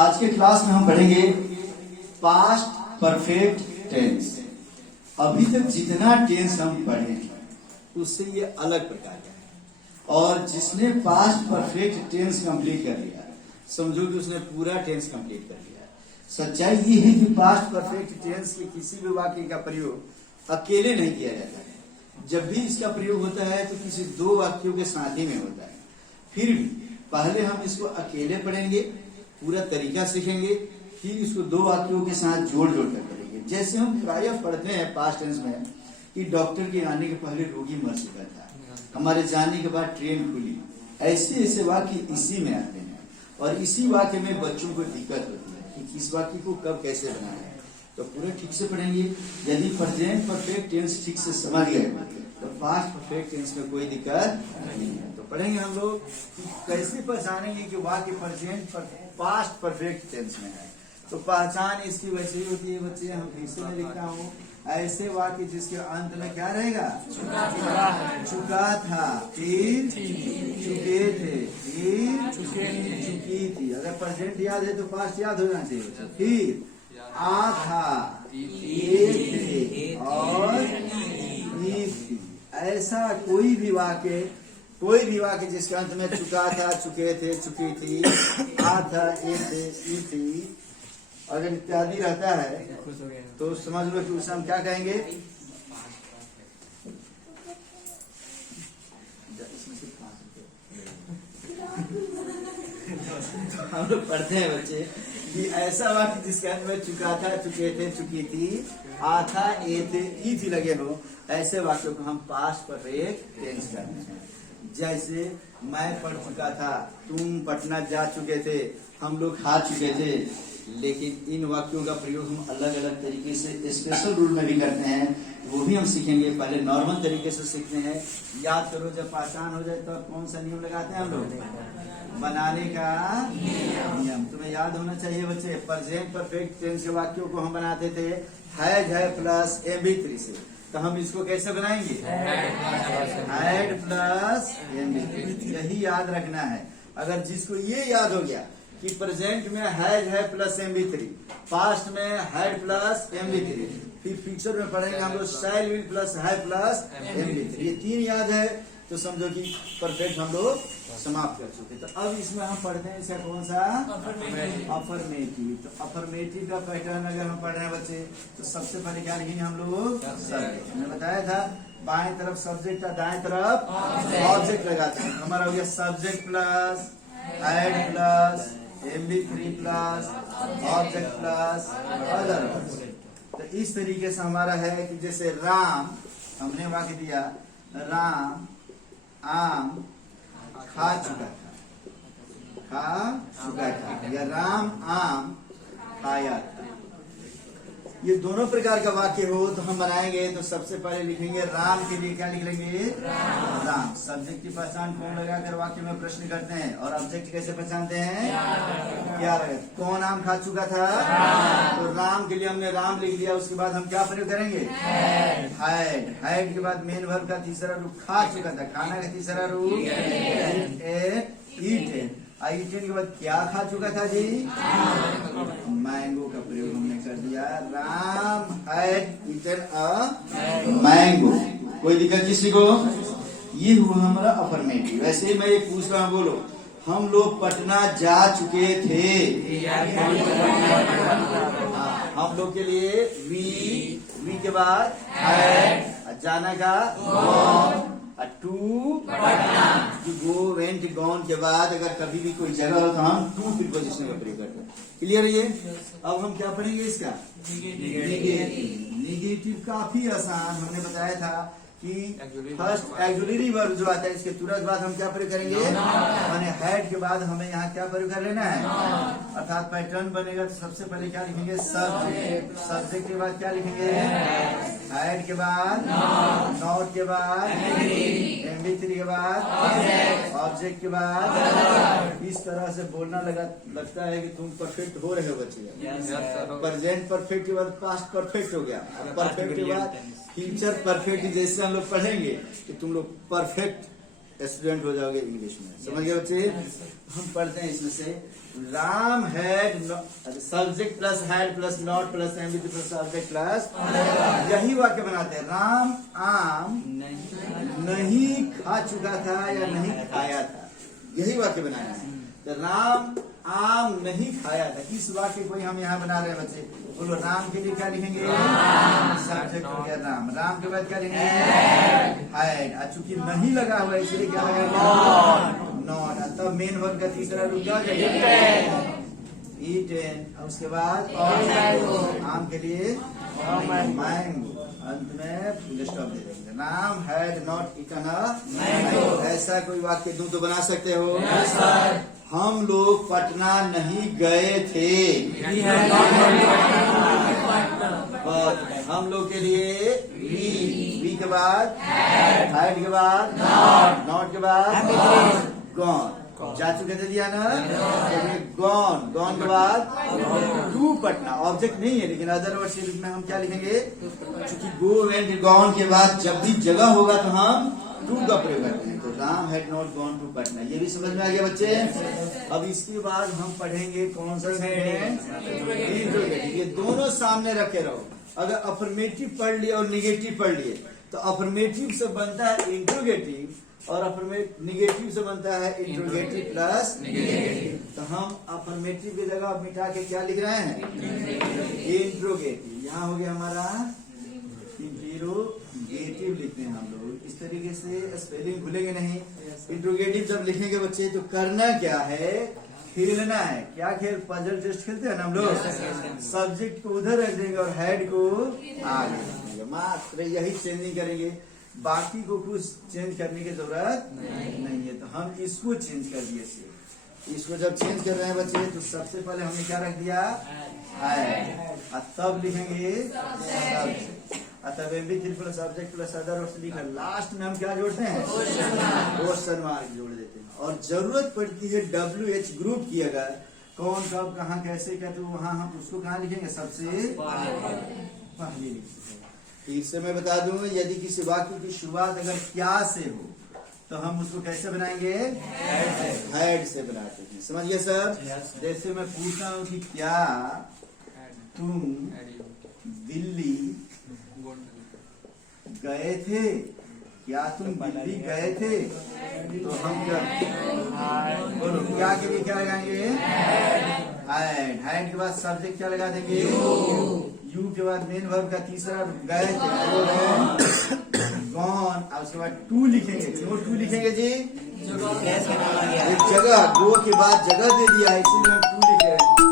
आज के क्लास में हम पढ़ेंगे पास्ट परफेक्ट टेंस। अभी तक जितना टेंस हम पढ़े उससे ये अलग प्रकार का है। और जिसने पास्ट परफेक्ट टेंस कंप्लीट कर लिया, समझो कि उसने पूरा टेंस कंप्लीट कर लिया। सच्चाई ये है कि पास्ट परफेक्ट टेंस के किसी भी वाक्य का प्रयोग अकेले नहीं किया जाता है। जब भी इसका प्रयोग होता है तो किसी दो वाक्यों के साथ ही में होता है। फिर भी पहले हम इसको अकेले पढ़ेंगे, पूरा तरीका सीखेंगे, फिर इसको दो वाक्यों के साथ जोड़ जोड़ कर पढ़ेंगे। जैसे हम प्रायः पढ़ते हैं पास्ट टेंस में कि डॉक्टर के आने के पहले रोगी मर चुका था, हमारे जाने के बाद ट्रेन खुली। ऐसे ऐसे वाक्य इसी में आते हैं और इसी वाक्य में बच्चों को दिक्कत होती है कि किस वाक्य को कब कैसे बनाना है। तो पूरा ठीक से पढ़ेंगे। यदि प्रेजेंट परफेक्ट टेंस ठीक से समझ गए तो पास्ट परफेक्ट टेंस में कोई दिक्कत नहीं है। तो पढ़ेंगे हम लोग कैसे पहचानेंगे कि वाक्य प्रेजेंट पास्ट परफेक्ट टेंस में है। तो पहचान इसकी वैसे ही होती है बच्चे, हम फिर से मैं लिखता हूँ ऐसे वाक्य जिसके अंत में क्या रहेगा, चुका था, फिर चुके थे, फिर चुकी थी। अगर प्रेजेंट याद है तो पास्ट याद होना चाहिए। फिर आ था, ये थे और ये थी। ऐसा कोई भी वाक्य जिसके अंत में चुका था, चुके थे, चुकी थी, आ था, ये थे, ये थी, अगर इत्यादि रहता है तो समझ लो कि उसे हम क्या कहेंगे, हम लोग पढ़ते हैं बच्चे कि ऐसा वाक्य जिसके अंत में चुका था, चुके थे, चुकी थी, आ था, ए थे, ई थी लगे हो, ऐसे वाक्यों को हम पास्ट परफेक्ट टेंस करते हैं। जैसे मैं पढ़ चुका था, तुम पटना जा चुके थे, हम लोग खा चुके थे। लेकिन इन वाक्यों का प्रयोग हम अलग अलग तरीके से स्पेशल रूल में भी करते हैं, वो भी हम सीखेंगे। पहले नॉर्मल तरीके से सीखते हैं। याद करो, जब पहचान हो जाए तो कौन सा नियम लगाते हैं हम लोग, बनाने का नियम। तुम्हें याद होना चाहिए बच्चे, प्रेजेंट परफेक्ट टेंस के वाक्यों को हम बनाते थे है प्लस MB3 से। तो हम इसको कैसे बनाएंगे, हैड प्लस MB3। यही याद रखना है। अगर जिसको ये याद हो गया कि प्रेजेंट में है प्लस MB3, पास्ट में हैड प्लस MB3, फिर फ्यूचर में पढ़ेंगे हम लोग शैल विल प्लस है प्लस MB3। ये तीन याद है तो समझो कि परफेक्ट हम लोग समाप्त कर चुके। तो अब इसमें हम पढ़ते हैं इसका कौन सा, अफर्मेटिव। तो अफर्मेटिव का पैटर्न अगर हम पढ़ रहे हैं बच्चे तो सबसे पहले क्या लिखेंगे हम लोग, सब्जेक्ट। मैंने बताया था बाएं तरफ सब्जेक्ट और दाएं तरफ ऑब्जेक्ट लगाते हैं। हमारा हो गया subject plus had plus MB3 plus object plus other. तो इस तरीके से हमारा है कि जैसे राम, हमने वाक्य दिया राम आम खा चुका था, या राम आम खाया था। ये दोनों प्रकार का वाक्य हो तो हम बनाएंगे। तो सबसे पहले लिखेंगे राम के लिए क्या लिख लेंगे, राम। सब्जेक्ट की पहचान कौन लगाकर वाक्य में प्रश्न करते हैं, और ऑब्जेक्ट कैसे पहचानते हैं, क्या लगे। कौन आम खा चुका था, तो राम के लिए हमने राम लिख लिया। उसके बाद हम क्या प्रयोग करेंगे, हैड के बाद मेन वर्ब का तीसरा रूप खा चुका था, खाना का तीसरा रूप ईट। ईटेन के बाद क्या खा चुका था जी, मैंगो का प्रयोग हमने कर दिया। Ram had eaten a mango. कोई दिक्कत किसी को, ये हुआ हमारा अफर्मेटिव। वैसे ही मैं ये पूछ रहा हूँ, बोलो हम लोग पटना जा चुके थे। हम लोग के लिए वी के बाद हैड, जाना का टू, गो वेंट गॉन के बाद अगर कभी भी कोई जगह हो तो हम टू प्रीपोजिशन का प्रयोग करते हैं। क्लियर है ये। अब हम क्या पढ़ेंगे इसका, नेगेटिव। काफी आसान, हमने बताया था कि फर्स्ट एक्सुलरी वर्ब जो आता है इसके तुरंत बाद हम क्या प्रयोग करेंगे, माने हैड के बाद हमें यहाँ क्या प्रयोग कर लेना है, अर्थात पैटर्न बनेगा। तो सबसे पहले क्या लिखेंगे, सब्जेक्ट। सब्जेक्ट के बाद क्या लिखेंगे, हैड के बाद नॉट के बाद MB3 के बाद ऑब्जेक्ट के बाद। इस तरह से बोलना लगता है कि तुम परफेक्ट हो रहे हो बच्चे। प्रेजेंट परफेक्ट के बाद पास्ट परफेक्ट हो गया, परफेक्ट के बाद फ्यूचर परफेक्ट। जैसे हम लोग पढ़ेंगे कि तुम लोग परफेक्ट स्टूडेंट हो जाओगे इंग्लिश में। समझ गए बच्चे। हम पढ़ते हैं इसमें से Ram had subject plus had plus not plus M plus subject plus, यही वाक्य बनाते हैं। राम आम नहीं खा चुका था या नहीं खाया था, यही वाक्य बनाया है। तो राम आम नहीं खाया था, इस वाक्य को हम यहाँ बना रहे हैं बच्चे। बोलो राम के लिए क्या लिखेंगे? सब्जेक्ट हो गया राम, राम के बाद क्या लिखेंगे? हैड। चूंकि नहीं लगा हुआ है इसलिए क्या लगेगा? नॉट। तब मेन वर्ब का तीसरा रूप क्या हो जाएगा? ईटेन। उसके बाद आम के लिए मैंगो, अंत में फुल स्टॉप दे देंगे। Ram had not eaten a mango. ऐसा कोई वाक्य तुम तो बना सकते हो? हम लोग पटना नहीं गए थे। हम लोग के लिए वी के बाद हैड के बाद नॉट के बाद गॉन। जा चुके थे दिया ना, गॉन। गॉन के बाद टू पटना, ऑब्जेक्ट नहीं है लेकिन अदर वर्ड में हम क्या लिखेंगे? क्योंकि गो एंड गॉन के बाद जब भी जगह होगा तो हम टू का प्रयोग करते हैं। तो Ram had not gone to Patna, ये भी समझ में आ गया बच्चे। अब इसके बाद हम पढ़ेंगे कौन सा इंट्रोगेटिव। ये दोनों सामने रखे रहो। अगर अफर्मेटिव पढ़ लिए और निगेटिव पढ़ लिए तो अफर्मेटिव से बनता है इंट्रोगेटिव और निगेटिव से बनता है इंट्रोगेटिव प्लस निगेटिव। तो हम अफर्मेटिव की जगह मिटा के क्या लिख रहे हैं? इंट्रोगेटिव। यहाँ हो गया हमारा इंट्रोगेटिव लिखते हैं हम लोग। इस तरीके से स्पेलिंग भूलेंगे नहीं। इंट्रोगेटिव जब लिखेंगे बच्चे तो करना क्या है? खेलना है। क्या खेल? पजल टेस्ट खेलते हैं ना हम लोग। सब्जेक्ट को उधर रख देंगे और हेड को आगे रखेंगे, मात्र यही चेंजिंग करेंगे। बाकी को कुछ चेंज करने की जरूरत नहीं है। तो हम इसको चेंज कर दिए। इसको जब चेंज कर रहे हैं बच्चे तो सबसे पहले हमने क्या रख दिया? हैड। तब लिखेंगे plus subject plus other words लिखा। लास्ट में हम क्या जोड़ते हैं? क्वेश्चन मार्क जोड़ देते हैं। और जरूरत पड़ती है WH ग्रुप की, अगर कौन कब कहाँ कैसे क्या, तो वहां हम उसको कहाँ लिखेंगे? सबसे पहले लिखते हैं। फिर से मैं बता दूं, यदि किसी वाक्य की शुरुआत अगर क्या से हो तो हम उसको कैसे बनाएंगे? हैड से बनाते हैं। समझिए सर। जैसे मैं पूछता हूँ कि क्या तुम दिल्ली गए थे? क्या तुम दिल्ली गए थे? तो हम क्या बोलो? क्या के लिए क्या लगाएंगे? हैड। हैड के बाद सब्जेक्ट क्या लगा देंगे? यू के बाद मेन वर्ब का तीसरा गए थे गॉन। और उसके बाद टू लिखेंगे। क्यों टू लिखेंगे जी? एक जगह, गो के बाद जगह दे दिया है इसीलिए